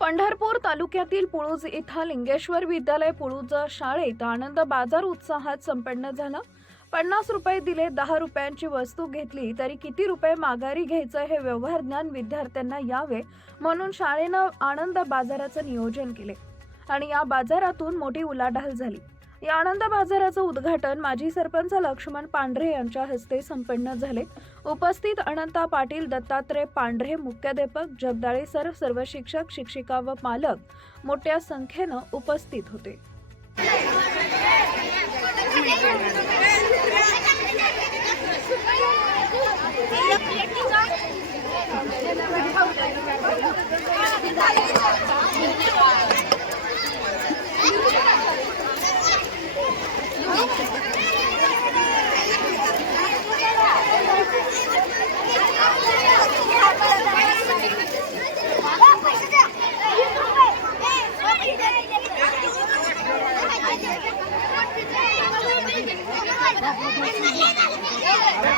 पंढरपूर तालुक्यातील पुळूज इथं लिंगेश्वर विद्यालय पुळूज शाळेत आनंद बाजार उत्साहात संपन्न झाला. पन्नास रुपये दिले दहा रुपयांची वस्तू घेतली तरी किती रुपये माघारी घ्यायचं हे व्यवहार ज्ञान विद्यार्थ्यांना यावे म्हणून शाळेनं आनंद बाजाराचं नियोजन केले. आणि या बाजारातून मोठी उलाढाल झाली. या आनंद बाजाराचं उद्घाटन माजी सरपंच लक्ष्मण पांढरे यांच्या हस्ते संपन्न झाले. उपस्थित अनंता पाटील दत्तात्रय पांढरे मुख्याध्यापक जगदाळे सर सर्व शिक्षक शिक्षिका व पालक मोठ्या संख्येनं उपस्थित होते. 何だこれ!